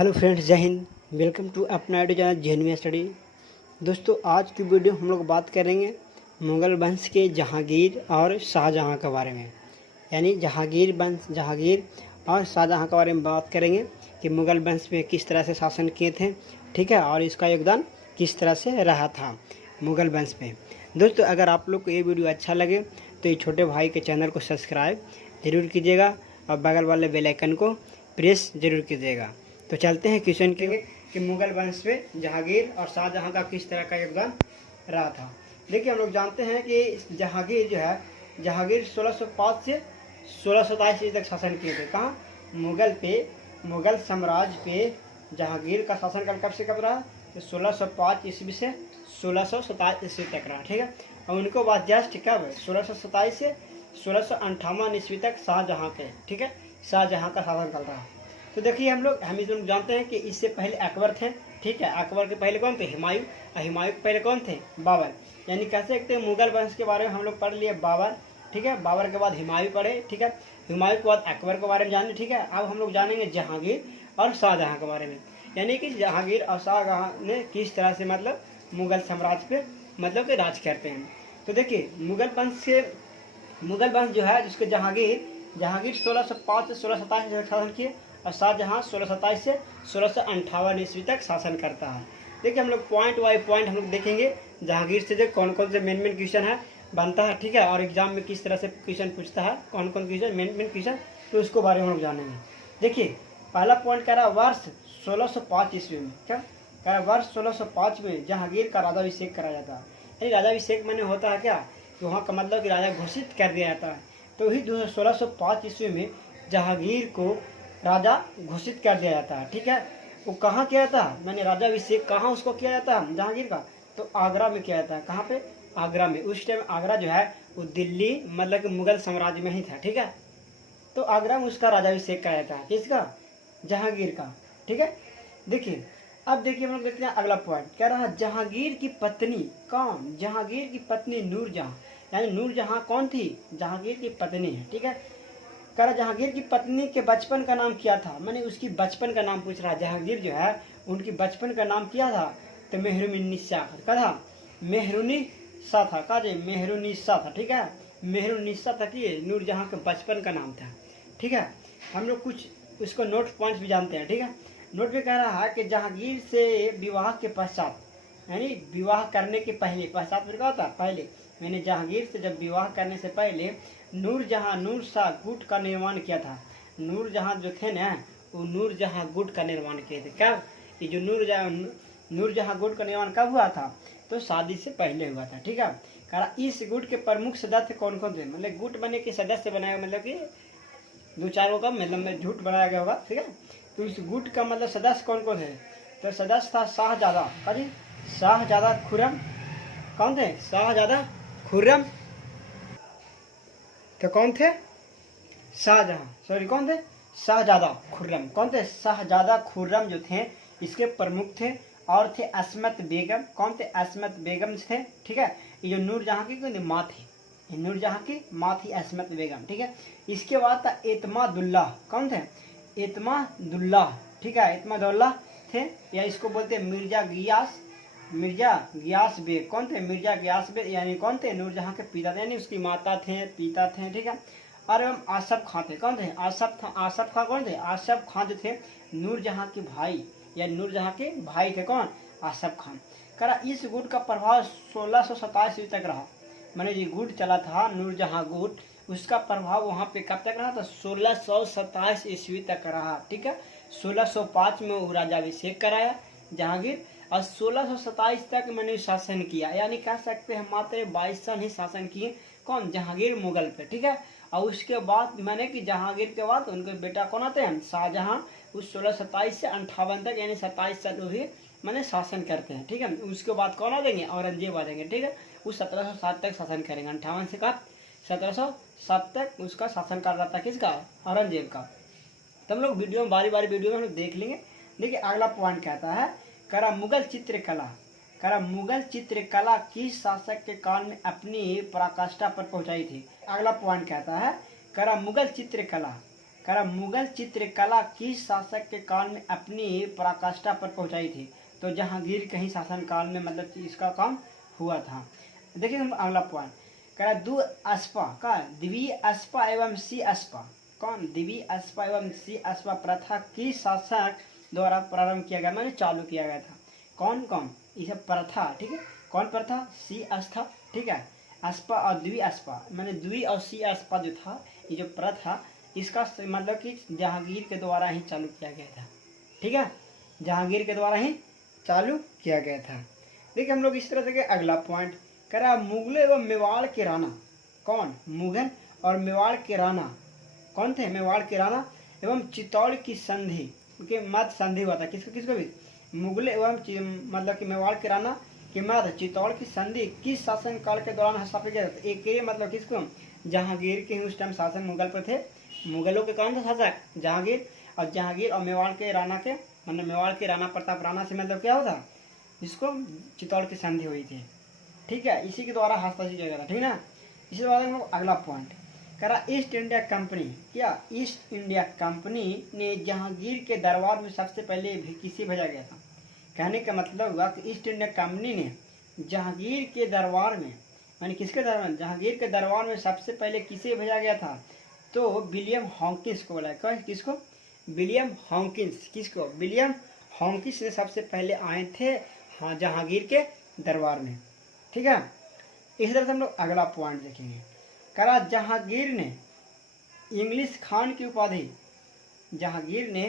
Hello friends, जय Hind. Welcome to अपना YouTube channel JNV study. दोस्तों, आज की वीडियो हम लोग बात करेंगे मुग़ल वंश के जहांगीर और शाहजहां के बारे में। यानी जहांगीर और शाहजहां के बारे में बात करेंगे कि मुग़ल वंश में किस तरह से शासन किए थे, ठीक है, और इसका योगदान किस तरह से रहा था मुग़ल वंश में। दोस्तों, अगर आप लोग को ये वीडियो अच्छा लगे तो ये छोटे भाई के चैनल को सब्सक्राइब ज़रूर कीजिएगा और बगल वाले बेल आइकन को प्रेस ज़रूर कीजिएगा। तो चलते हैं क्वेश्चन के कि मुग़ल वंश में जहांगीर और शाहजहां का किस तरह का योगदान रहा था। देखिए, हम लोग जानते हैं कि जहांगीर जो है, जहांगीर 1605 से 1627 ईस्वी तक शासन किए थे। कहाँ? मुग़ल साम्राज्य पे जहांगीर का शासनकाल कब से कब रहा? तो 1605 ईस्वी से 1627 ईस्वी तक रहा, ठीक है। और उनको बाद जस्ट कब 1627 से 1658 ईस्वी तक शाहजहां के, ठीक है, शाहजहां का शासनकाल रहा। तो देखिए, हम लोग जानते हैं कि इससे पहले अकबर थे, ठीक है। अकबर के पहले कौन थे? हुमायूं। और हुमायूं के पहले कौन थे? बाबर। यानी कह सकते हैं मुग़ल वंश के बारे में हम लोग पढ़ लिए बाबर, ठीक है। बाबर के बाद हुमायूं पढ़े, ठीक है। हुमायूं के बाद अकबर के बारे में जाने, ठीक है। अब हम लोग जानेंगे जहांगीर और शाहजहां के बारे में। यानी कि जहांगीर और शाहजहां ने किस तरह से मतलब मुग़ल साम्राज्य पे मतलब कि राज करते हैं। तो देखिए, मुग़ल वंश जो है, जिसके जहांगीर 1605 से 1627 तक शासन किए और शाहजहां 1627 से 1658 ईस्वी तक शासन करता है। देखिए, हम लोग पॉइंट बाई पॉइंट हम लोग देखेंगे जहांगीर से जो कौन कौन से मेन क्वेश्चन है बनता है, ठीक है, और एग्जाम में किस तरह से क्वेश्चन पूछता है, कौन कौन क्वेश्चन मेन क्वेश्चन, तो उसको बारे में हम लोग जानेंगे। देखिए, पहला पॉइंट कह रहा है वर्ष 1605 ईस्वी में। क्या कह रहा है? वर्ष 1605 में जहांगीर का राजाभिषेक कराया जाता है। यानी राजाभिषेक मैंने होता है क्या कि वहाँ का मतलब कि राजा घोषित कर दिया जाता है। तो वही 1605 ईस्वी में जहांगीर को राजा घोषित कर दिया जाता है, ठीक है। वो कहाँ किया जाता है? मैंने राजाभिषेक कहाँ उसको किया जाता है जहांगीर का? तो आगरा में किया जाता है। कहाँ पे? आगरा में। उस टाइम आगरा जो है वो दिल्ली मतलब कि मुग़ल साम्राज्य में ही था, ठीक है। तो आगरा में उसका राजाभिषेक कराया जाता है। किसका? जहांगीर का, ठीक है। देखिए, अब देखिए हम लोग देखते हैं अगला पॉइंट। कह रहा है जहांगीर की पत्नी कौन? जहांगीर की पत्नी नूरजहां। यानी नूरजहां कौन थी? जहांगीर की पत्नी है, ठीक है। कह रहा जहांगीर की पत्नी के बचपन का नाम क्या था? मैंने उसकी बचपन का नाम पूछ रहा है। जहांगीर जो है उनकी बचपन का नाम क्या था? तो मेहरुनिसा था। मेहरुनिसा था। कहा जाए? मेहरुनिसा था, ठीक है। मेहरुनिसा था कि नूरजहां के बचपन का नाम था, ठीक है। हम लोग कुछ उसको नोट पॉइंट्स भी जानते हैं, ठीक है। नोट में कह रहा है कि जहांगीर से विवाह के पश्चात, यानी विवाह करने के पहले, पश्चात में क्या होता? पहले। मैंने जहांगीर से जब विवाह करने से पहले नूरशाह गुट का निर्माण किया था। नूरजहां जो थे ना, वो नूरजहां गुट का निर्माण किए थे। कब? ये जो नूरजहां गुट का निर्माण कब हुआ था? तो शादी से पहले हुआ था, ठीक है। कहा इस गुट के प्रमुख सदस्य कौन कौन थे? मतलब गुट बने के सदस्य बनाया, मतलब कि दो चार का मतलब में झूठ बनाया गया होगा, ठीक है। तो इस गुट का मतलब सदस्य कौन कौन है? तो सदस्य था शाहजादा। जी, शाहजादा खुर्रम। कौन थे? शाहजादा खुर्रम। तो कौन थे? शाहजहां, सॉरी, कौन थे? शाहजादा खुर्रम। कौन थे? शाहजादा खुर्रम जो थे इसके प्रमुख थे। और थे अस्मत बेगम। कौन थे? अस्मत बेगम थे, ठीक है। ये जो नूरजहां की माँ थी, नूरजहां की माँ थी अस्मत बेगम, ठीक है। इसके बाद था एतमादुल्लाह। कौन थे? एतमादुल्लाह, ठीक है। एतमादुल्लाह थे, या इसको बोलते हैं मिर्जा गियास बेग। कौन थे? मिर्जा गियास बेग। यानी कौन थे? नूरजहां के पिता थे, यानी उसकी माता थे, पिता थे, ठीक है। और एवं आसफ खां थे। कौन थे? आसफ खां कौन थे? आसफ खां जो थे नूरजहां के भाई, या नूरजहां के भाई थे। कौन? आसफ खां। करा इस गुट का प्रभाव 1627 ईस्वी तक रहा। मैंने ये गुट चला था नूरजहां गुट, उसका प्रभाव वहां पे कब तक रहा था? 1627 ईस्वी तक रहा, ठीक है। 1605 में वो राजाभिषेक कराया जहांगीर, और 1627 तक मैंने शासन किया। यानी कह सकते हैं मात्र 22 साल ही शासन किए। कौन? जहांगीर मुगल पे, ठीक है। और उसके बाद मैंने कि जहांगीर के बाद उनके बेटा कौन आते हैं? शाहजहां। उस 1627 से 58 तक, यानी 27 साल ही मैंने शासन करते हैं, ठीक है। उसके बाद कौन आ देंगे? औरंगजेब आ देंगे, ठीक है। वो 1707 तक शासन करेंगे। 58 से कब? 1707 तक उसका शासन कर रहा था। किसका? औरंगजेब का। तो हम लोग वीडियो में बारी बारी वीडियो में हम लोग देख लेंगे। देखिए, अगला पॉइंट कहता है करा मुगल चित्रकला किस शासक के काल में अपनी पराकाष्ठा पर पहुंचाई थी? अगला पॉइंट कहता है करा मुगल चित्रकला कह रहा मुगल चित्रकला किस शासक के काल में अपनी पराकाष्ठा पर पहुंचाई थी। तो जहांगीर के ही शासन काल में मतलब इसका काम हुआ था। देखिए हम अगला पॉइंट कह रहा दु अस्पा का द्वि अस्पा एवं सी अस्पा, कौन द्वि अस्पा एवं सी अस्पा प्रथा किस शासक द्वारा प्रारंभ किया गया, मैंने चालू किया गया था। कौन कौन यह प्रथा, ठीक है, कौन प्रथा, सी अस्था, ठीक है, अस्पा और द्वि अस्पा, मैंने द्वि और सी अस्पा जो था ये जो प्रथा इसका मतलब कि जहांगीर के द्वारा ही चालू किया गया था। ठीक है, जहांगीर के द्वारा ही चालू किया गया था। देखिए हम लोग इस तरह से अगला पॉइंट कह रहा मुगल एवं मेवाड़ के राणा, कौन, मुगल और मेवाड़ के राणा कौन थे, मेवाड़ के राणा एवं चित्तौड़ की संधि के मध्य संधि हुआ था। किसको किसको भी, मुगल एवं मतलब कि मेवाड़ के राणा के मध्य चित्तौड़ की संधि किस शासन काल के दौरान स्थापित किया था। एक ये मतलब किसको, जहांगीर के उस टाइम शासन मुगल पर थे, मुगलों के कौन था शासक, जहांगीर, और जहांगीर और मेवाड़ के राणा के मतलब मेवाड़ के राणा प्रताप राणा से मतलब क्या होता, जिसको चित्तौड़ की संधि हुई थी। ठीक है, इसी के द्वारा हस्ताक्षर किया गया था। ठीक ना, इसी द्वारा हम लोग अगला पॉइंट करा ईस्ट इंडिया कंपनी, क्या ईस्ट इंडिया कंपनी ने जहांगीर के दरबार में सबसे पहले किसे भेजा गया था। कहने का मतलब हुआ कि ईस्ट इंडिया कंपनी ने जहांगीर के दरबार में, यानी किसके दरबार में, जहांगीर के दरबार में सबसे पहले किसे भेजा गया था, तो विलियम हॉकिंस को बोला। किसको, विलियम हॉकिंस, किसको, विलियम हॉकिंस ने सबसे पहले आए थे हाँ जहांगीर के दरबार में। ठीक है, इस तरह से हम लोग अगला पॉइंट देखेंगे। करा जहांगीर ने इंग्लिश खान की उपाधि, जहांगीर ने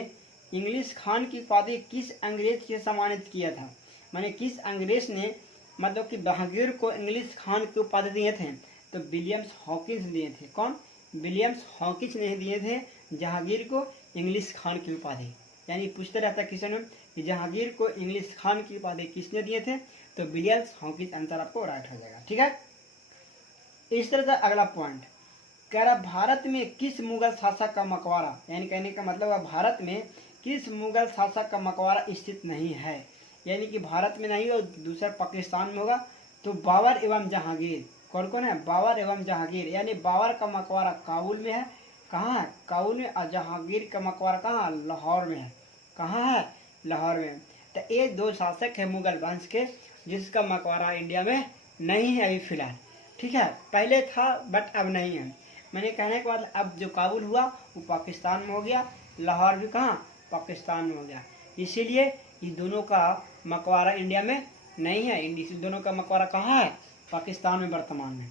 इंग्लिश खान की उपाधि किस अंग्रेज से सम्मानित किया था। माने किस अंग्रेज ने मतलब कि जहांगीर को इंग्लिश खान की उपाधि दिए थे, तो विलियम्स हॉकिंस दिए थे। कौन, विलियम्स हॉकिंस ने दिए थे जहांगीर को इंग्लिश खान की उपाधि। यानी पूछते रहता क्वेश्चन में कि जहांगीर को इंग्लिश खान की उपाधि किसने दिए थे, तो विलियम्स हॉकिंस आंसर आपको राइट हो जाएगा। ठीक है, इस तरह से अगला पॉइंट कह रहा भारत में किस मुगल शासक का मकबरा, यानी कहने का मतलब है भारत में किस मुगल शासक का मकबरा स्थित नहीं है, यानी कि भारत में नहीं और दूसरा पाकिस्तान में होगा। तो बाबर एवं जहांगीर, कौन कौन है, बाबर एवं जहांगीर, यानी बाबर का मकबरा काबुल में है, कहाँ है, काबुल में, और जहांगीर का मकबरा कहाँ, लाहौर में है, कहाँ है, लाहौर में। तो ये दो शासक है मुगल वंश के जिसका मकबरा इंडिया में नहीं है अभी फिलहाल। ठीक है, पहले था बट अब नहीं है। मैंने कहने के बाद अब जो काबुल हुआ वो पाकिस्तान में हो गया, लाहौर भी कहाँ, पाकिस्तान में हो गया। इसीलिए ये दोनों का मकबरा इंडिया में नहीं है, इस दोनों का मकबरा कहाँ है, पाकिस्तान में वर्तमान में।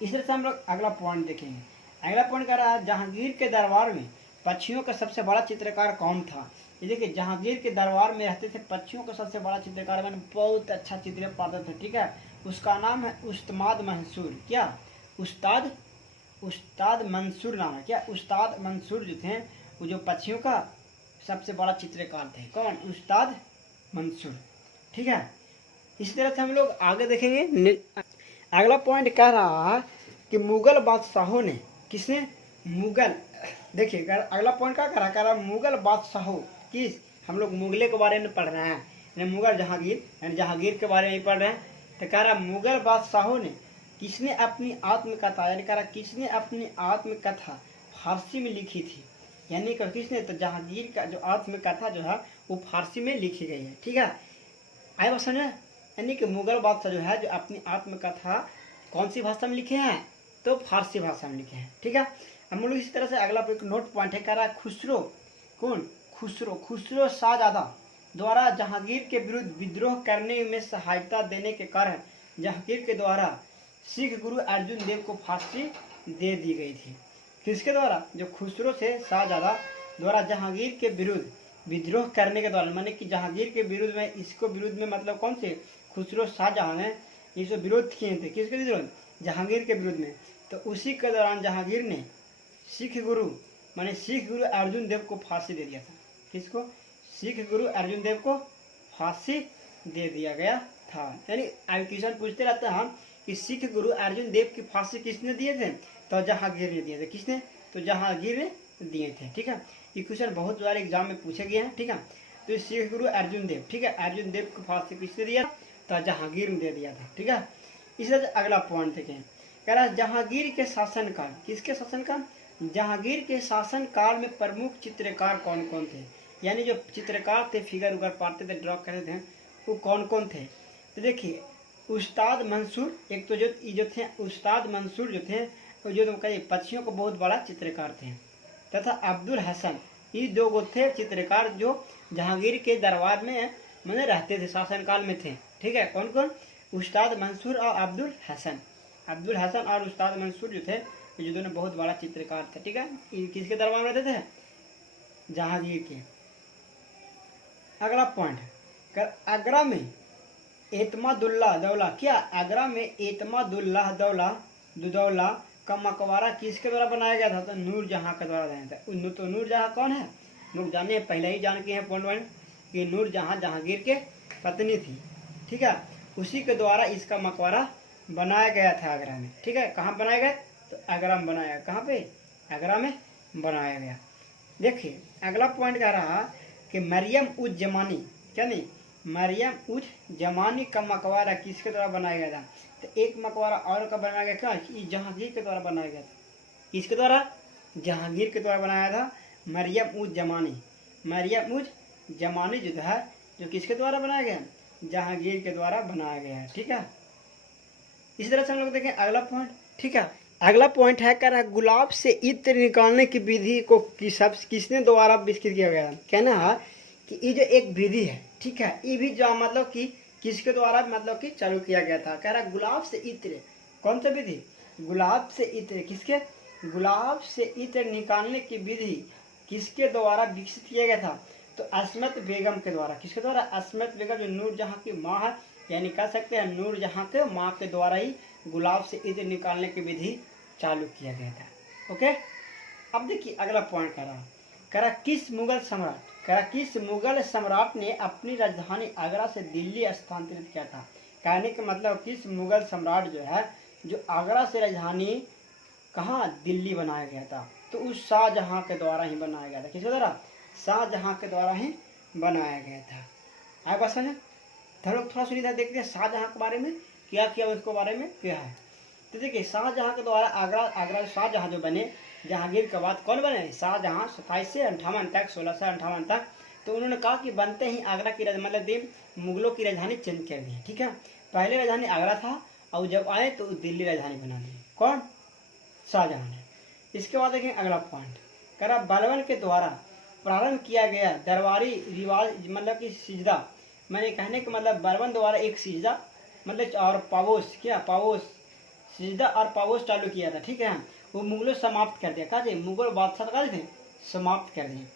इस तरह से हम लोग अगला पॉइंट देखेंगे। अगला पॉइंट कह रहा है जहांगीर के दरबार में पक्षियों का सबसे बड़ा चित्रकार कौन था। ये देखिए जहांगीर के दरबार में रहते थे पक्षियों का सबसे बड़ा चित्रकार, मैंने बहुत अच्छा चित्र पाता था। ठीक है, उसका नाम है उस्ताद मंसूर, क्या उस्ताद, उस्ताद मंसूर नाम है, क्या उस्ताद मंसूर जो थे वो जो पक्षियों का सबसे बड़ा चित्रकार थे। कौन, उस्ताद मंसूर। ठीक है, इसी तरह से हम लोग आगे देखेंगे। अगला पॉइंट कह रहा है कि मुगल बादशाहों ने, किसने, मुगल, देखिए अगला पॉइंट क्या कह रहा है, मुगल बादशाहों किस, हम लोग मुगले के बारे में पढ़ रहे हैं, यानी मुगल जहांगीर, यानी जहांगीर के बारे में पढ़ रहे हैं। तो कह रहा मुगल बादशाहों ने किसने अपनी आत्मकथा, यानी कह रहा किसने अपनी आत्मकथा फारसी में लिखी थी, यानी कि किसने, तो जहांगीर का जो आत्मकथा जो है वो फारसी में लिखी गई है। ठीक है, आए बात समझे, यानी कि मुगल बादशाह जो है जो अपनी आत्मकथा कौन सी भाषा में लिखे हैं, तो फारसी भाषा में लिखे हैं। ठीक है, हम लोग इसी तरह से अगला एक नोट पॉइंट है, कह रहा है खुसरो, कौन, खुसरो, खुसरो शाहजादा द्वारा जहांगीर के विरुद्ध विद्रोह करने में सहायता देने के कारण जहांगीर के द्वारा सिख गुरु अर्जुन देव को फांसी दे दी गई थी। किसके द्वारा, जो खुसरो से शाहजादा द्वारा जहांगीर के विरुद्ध विद्रोह करने के दौरान, माने कि जहांगीर के विरुद्ध में, इसको विरुद्ध में मतलब कौन से, खुसरो शाहजहां ने इसको विरोध किए थे, किसके विरोध, जहांगीर के विरुद्ध में। तो उसी के दौरान जहांगीर ने सिख गुरु माने सिख गुरु अर्जुन देव को फांसी दे दिया था। किसको, सिख गुरु अर्जुन देव को फांसी दे दिया गया था। यानी क्वेश्चन पूछते रहते हैं हम कि सिख गुरु अर्जुन देव की फांसी किसने दिए थे, तो जहांगीर ने दिए थे। किसने, तो जहांगीर ने दिए थे। ठीक है, ये क्वेश्चन बहुत बार एग्जाम में पूछे गए हैं। ठीक है, तो सिख गुरु अर्जुन देव, ठीक है, अर्जुन देव को फांसी किसने दिया, तो जहांगीर ने दे दिया था। ठीक है, इस तरह अगला पॉइंट देखें, कह रहा जहांगीर के शासनकाल, किसके शासनकाल, जहांगीर के शासन काल में प्रमुख चित्रकार कौन कौन थे, यानी जो चित्रकार थे, फिगर उगर पाते थे, ड्रॉ करते थे, वो कौन कौन थे। तो देखिए उस्ताद मंसूर, एक तो जो थे उस्ताद मंसूर जो थे, तो जो कई पक्षियों को बहुत बड़ा चित्रकार थे, तथा अब्दुल हसन, ये दो गो थे चित्रकार जो जहांगीर के दरबार में मैंने रहते थे, शासनकाल में थे। ठीक है, कौन कौन, उस्ताद मंसूर और अब्दुल हसन। अब्दुल हसन और उस्ताद मंसूर जो थे, जो दोनों बहुत बड़ा चित्रकार थे। ठीक है, ये किसके दरबार में रहते थे, जहांगीर के। अगला पॉइंट, आगरा में एतमादुल्लाह दौला, क्या आगरा में एतमादुल्लाह दुदौला का मकबरा किसके द्वारा बनाया गया था, तो नूरजहां के द्वारा बनाया था। तो नूरजहां कौन है, लोग जाने पहले ही जान के हैं पॉइंट वन कि नूरजहां जहांगीर के पत्नी थी। ठीक है, उसी के द्वारा इसका मकबरा बनाया गया था आगरा में। ठीक है, कहाँ बनाया गया, तो आगरा में बनाया गया। कहाँ पे, आगरा में बनाया गया। देखिए अगला पॉइंट कह रहा कि मरियम उज जमानी, क्या नहीं, मरियम उज जमानी का मकबरा किसके द्वारा बनाया गया था, तो एक मकबरा और का बनाया गया, क्या, जहांगीर के द्वारा बनाया गया था। किसके द्वारा, जहांगीर के द्वारा बनाया था मरियम उज जमानी। मरियम उज जमानी जो है, जो किसके द्वारा बनाया गया, जहांगीर के द्वारा बनाया गया है। ठीक है, इस तरह से हम लोग देखें अगला पॉइंट। ठीक है, अगला पॉइंट है कह रहा है गुलाब से इत्र निकालने की विधि को किसने द्वारा विकसित किया गया। कहना है कि ये जो एक विधि है, ठीक है, ये भी जो मतलब कि किसके द्वारा मतलब कि चालू किया गया था। कह रहा है गुलाब से इत्र, कौन सा विधि, गुलाब से इत्र, किसके, गुलाब से इत्र निकालने की विधि किसके द्वारा विकसित किया गया था, तो अस्मत बेगम के द्वारा। किसके द्वारा, अस्मत बेगम जो नूरजहां की माँ है, यानी कह सकते हैं नूरजहां के माँ के द्वारा ही गुलाब से इत्र निकालने की विधि चालू किया गया था। ओके, अब देखिए अगला पॉइंट करा किस मुगल सम्राट, करा किस मुगल सम्राट ने अपनी राजधानी आगरा से दिल्ली स्थानांतरित किया था। कहने का मतलब किस मुगल सम्राट जो है, जो आगरा से राजधानी कहाँ, दिल्ली बनाया गया था, तो उस शाहजहां के द्वारा ही बनाया गया था। किसके द्वारा, शाहजहां के द्वारा ही बनाया गया था। आगे बात समझे, हम लोग थोड़ा सुनिए, देखते हैं शाहजहां के बारे में क्या किया, उसके बारे में क्या है। तो देखिए शाहजहां के द्वारा आगरा शाहजहां जो बने, जहांगीर के बाद कौन बने, शाहजहां 27 से 58 तक, 16 से 58 तक। तो उन्होंने कहा कि बनते ही आगरा की मतलब मुगलों की राजधानी चेंज कर दी। ठीक है, पहले राजधानी आगरा था और जब आए तो दिल्ली राजधानी बना दी, कौन, शाहजहां ने। इसके बाद देखें अगला पॉइंट, कह रहा बलबन के द्वारा प्रारंभ किया गया दरबारी रिवाज मतलब कि सिजदा, मैंने कहने का मतलब बलबन द्वारा एक सिजदा मतलब और पावोस, क्या पावोस, सिजदा और पावोस चालू किया था। ठीक है, वो मुगलों समाप्त कर दिया, कहा मुगल बादशाह कहा थे समाप्त कर दिए।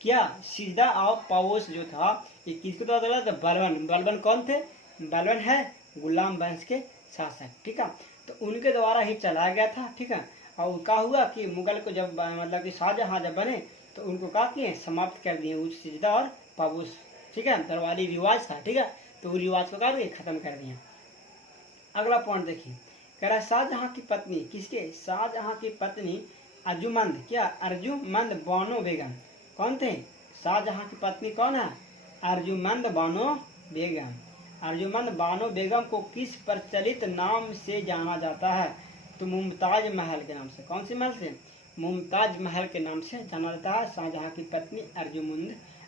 क्या, सिजदा और पावोस जो था ये किसके द्वारा चला था, बलबन। बलबन कौन थे, बलबन है गुलाम वंश के शासक। ठीक है, तो उनके द्वारा ही चलाया गया था। ठीक है, और क्या हुआ कि मुगल को जब मतलब कि शाहजहां जब बने तो उनको क्या किए, समाप्त कर दिए उस सिजदा और पावोस। ठीक है, दरबारी रिवाज था। ठीक है, तो वो रिवाज को क्या खत्म कर दिया। अगला पॉइंट देखिए, कह रहा है शाहजहां की पत्नी, किसके, शाहजहां की पत्नी अर्जुमंद, क्या, अर्जुमंद बानो बेगम, कौन थे, शाहजहां की पत्नी कौन है, अर्जुमंद बानो बेगम। अर्जुमंद बानो बेगम को किस प्रचलित नाम से जाना जाता है, तो मुमताज महल के नाम से। कौन सी महल से, मुमताज महल के नाम से जाना जाता है शाहजहां की पत्नी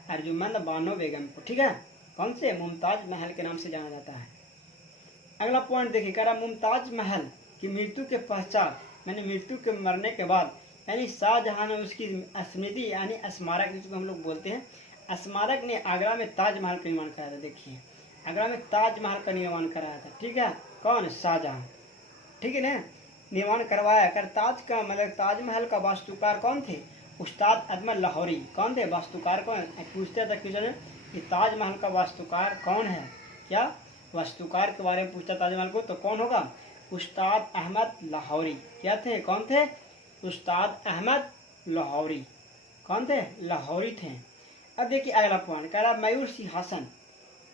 अर्जुमंद बानो बेगम को। ठीक है, कौन से, मुमताज महल के नाम से जाना जाता है। अगला पॉइंट देखिए, कह रहा मुमताज महल की मृत्यु के पश्चात, मैंने मृत्यु के मरने के बाद, यानी शाहजहां ने उसकी स्मृति यानी स्मारक जिसको हम लोग बोलते हैं, स्मारक ने आगरा में ताजमहल का निर्माण कराया था। देखिए आगरा में ताजमहल का निर्माण कराया था। ठीक है, कौन, शाहजहां। ठीक है ना, निर्माण करवाया कर। ताज का मतलब ताजमहल का वास्तुकार कौन थे, उस्ताद अजमल लाहौरी। कौन थे, वास्तुकार कौन, पूछते थे क्वेश्चन कि ताजमहल का वास्तुकार कौन है, क्या, वास्तुकार के बारे में पूछता ताजमहल को तो कौन होगा, उस्ताद अहमद लाहौरी। क्या थे, कौन थे, उस्ताद अहमद लाहौरी। कौन थे, लाहौरी थे। अब देखिए अगला पॉइंट, कह रहा मयूर सिंहासन,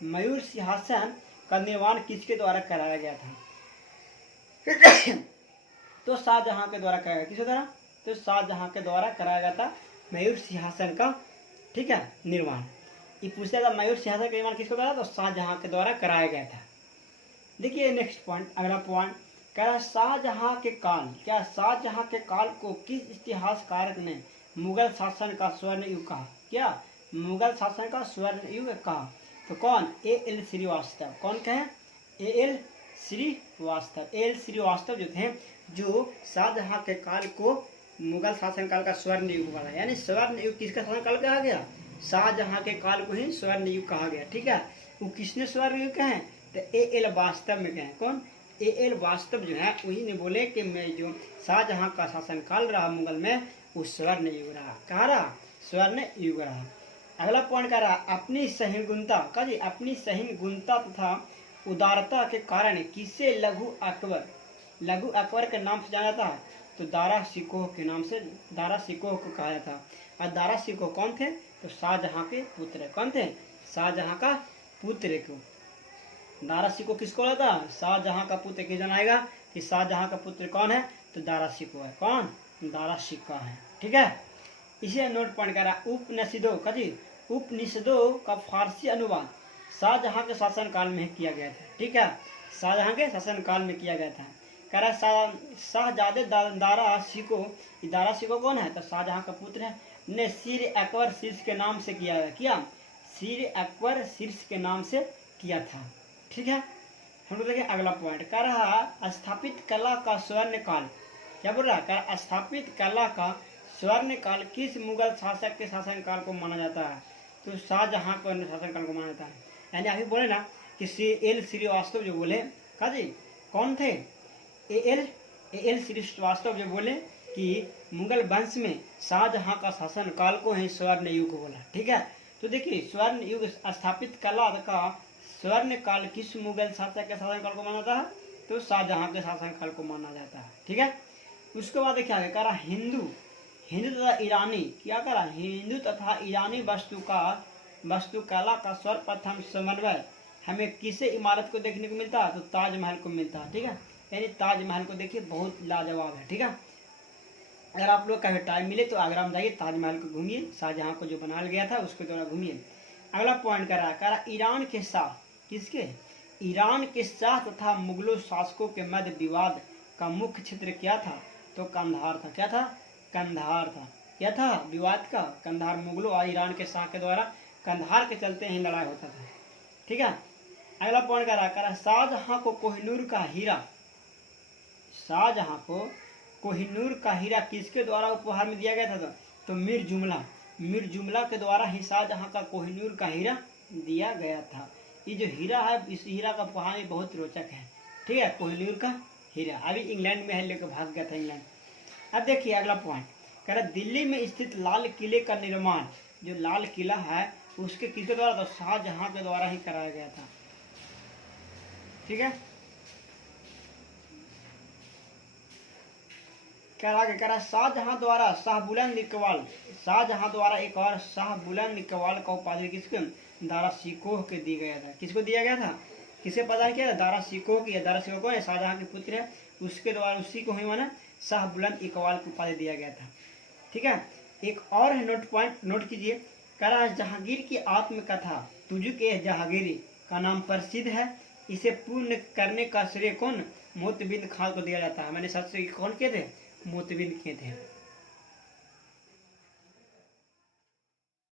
मयूर सिंहासन का निर्माण किसके द्वारा कराया गया था, तो शाहजहां के द्वारा कराया गया। किसके द्वारा, तो शाहजहां के द्वारा कराया गया था मयूर सिंहासन का। ठीक है, निर्माण ये पूछता था मयूर सिंहासन का निर्माण किसके द्वारा, तो शाहजहां के द्वारा कराया गया था। देखिए नेक्स्ट पॉइंट, अगला पॉइंट, कह रहा शाहजहां के काल, क्या शाहजहां के काल को किस इतिहासकारक ने मुगल शासन का स्वर्ण युग कहा? क्या मुगल शासन का स्वर्ण युग कहा? तो कौन? A.L. श्रीवास्तव। कौन कहे? A.L. श्रीवास्तव। A.L. श्रीवास्तव जो थे, जो शाहजहां के काल को मुगल शासन काल का स्वर्ण युग बोला। यानी स्वर्ण युग किसका शासन काल कहा गया? शाहजहां के काल को ही स्वर्ण युग कहा गया। ठीक है, वो किसने स्वर्ण युग कहे? तो A.L. वास्तव में कहे। कौन? A.L. वास्तव जो है वही ने बोले कि मैं जो शाहजहां का शासन काल रहा मुगल में वो स्वर्ण युग रहा। कहा रहा? स्वर्ण युग रहा। अगला पॉइंट कह रहा अपनी सहिष्णुता का जी, अपनी सहिष्णुता तथा उदारता के कारण किसे लघु अकबर के नाम से जाना जाता है? तो दारा शिकोह के नाम से दारा शिकोह को कहा जाता है। और दारा शिकोह कौन थे? तो शाहजहां के पुत्र। कौन थे? शाहजहां का पुत्र को दारा शिकोह किसको बोला था? शाहजहां का पुत्र। किस जन आएगा कि शाहजहां का पुत्र कौन है? तो दारा शिकोह है। कौन? दारा शिकोह है। ठीक है, इसे नोट पॉइंट कर रहा उपनिषदों का जी, उपनिषदों का फारसी अनुवाद शाहजहां के शासन काल में किया गया था। ठीक है, शाहजहां के शासन काल में किया गया था। कह रहा शाहजादे दारा शिकोह कौन है? तो शाहजहां का पुत्र है। ने सिर अकबर शीर्ष के नाम से किया सिर अकबर शीर्ष के नाम से किया था। ठीक है, हम लोग देखें अगला पॉइंट। कह रहा स्थापित कला का स्वर्ण काल, क्या बोल रहा? कह स्थापित कला का स्वर्ण काल किस मुगल शासक के शासन काल को माना जाता है? तो शाहजहां को शासन काल को माना जाता है। यानी अभी बोले ना कि A.L. श्रीवास्तव जो बोले, का जी कौन थे? A.L. श्रीवास्तव जो बोले कि मुगल वंश में शाहजहां का शासन काल को ही स्वर्ण युग बोला। ठीक है, तो देखिए स्वर्ण युग स्थापित कला का स्वर्ण काल किस मुगल शासक के शासन काल को माना जाता है? तो शाहजहां के शासन काल को माना जाता है। ठीक है, उसके बाद क्या कह रहा हिंदू तथा ईरानी, क्या करा? हिंदू तथा ईरानी वास्तुकला का सर्वप्रथम समन्वय हमें किसे इमारत को देखने को मिलता है? तो ताजमहल को मिलता है। ठीक है, यानी ताजमहल को देखिए बहुत लाजवाब है। ठीक है, अगर आप लोग कभी टाइम मिले तो आगरा में जाइए, ताजमहल को घूमिए, शाहजहां को जो बनाया गया था उसके द्वारा घूमिए। अगला पॉइंट करा ईरान के शाह, किसके? ईरान के शाह तथा मुगलों शासकों के मध्य विवाद का मुख्य क्षेत्र क्या था? तो कंधार था। क्या था? कंधार था। क्या था विवाद का? कंधार। मुगलों और ईरान के शाह के द्वारा कंधार के चलते ही लड़ाई होता था। ठीक है, अगला पॉइंट करा शाहजहां को कोहिनूर का हीरा, शाहजहां को कोहिनूर का हीरा किसके द्वारा उपहार में दिया गया था? तो मीर जुमला के द्वारा ही शाहजहां का कोहिनूर का हीरा दिया गया था। ये जो हीरा है, इस हीरा का कहानी बहुत रोचक है। ठीक है, कोहिनूर का हीरा अभी इंग्लैंड में है, लेकर भाग गया था इंग्लैंड। अब देखिए अगला पॉइंट कह रहा दिल्ली में स्थित लाल किले का निर्माण, जो लाल किला है उसके किसके द्वारा? तो शाहजहां के द्वारा ही कराया गया था। ठीक है, कह रहा शाहजहां द्वारा शाह बुलंद एक और शाह बुलंद इकबाल का उपाधि किसको? दारा शिकोह के दी गया था। किसको दिया गया था? किसे प्रदान किया था? दारा शिकोह की। दारा शिकोह कौन है? शाहजहां के पुत्र है, उसके द्वारा उसी को ही माना शाह बुलंद इकबाल को उपाधि दिया गया था। ठीक है, एक और है नोट कीजिए। कह रहा जहांगीर की आत्मकथा तुजुक ए जहांगीरी का नाम प्रसिद्ध है। इसे पूर्ण करने का श्रेय कौन? मोतबिंद खान को दिया जाता है। मैंने सबसे कौन किए थे? मोतबिंद किए थे।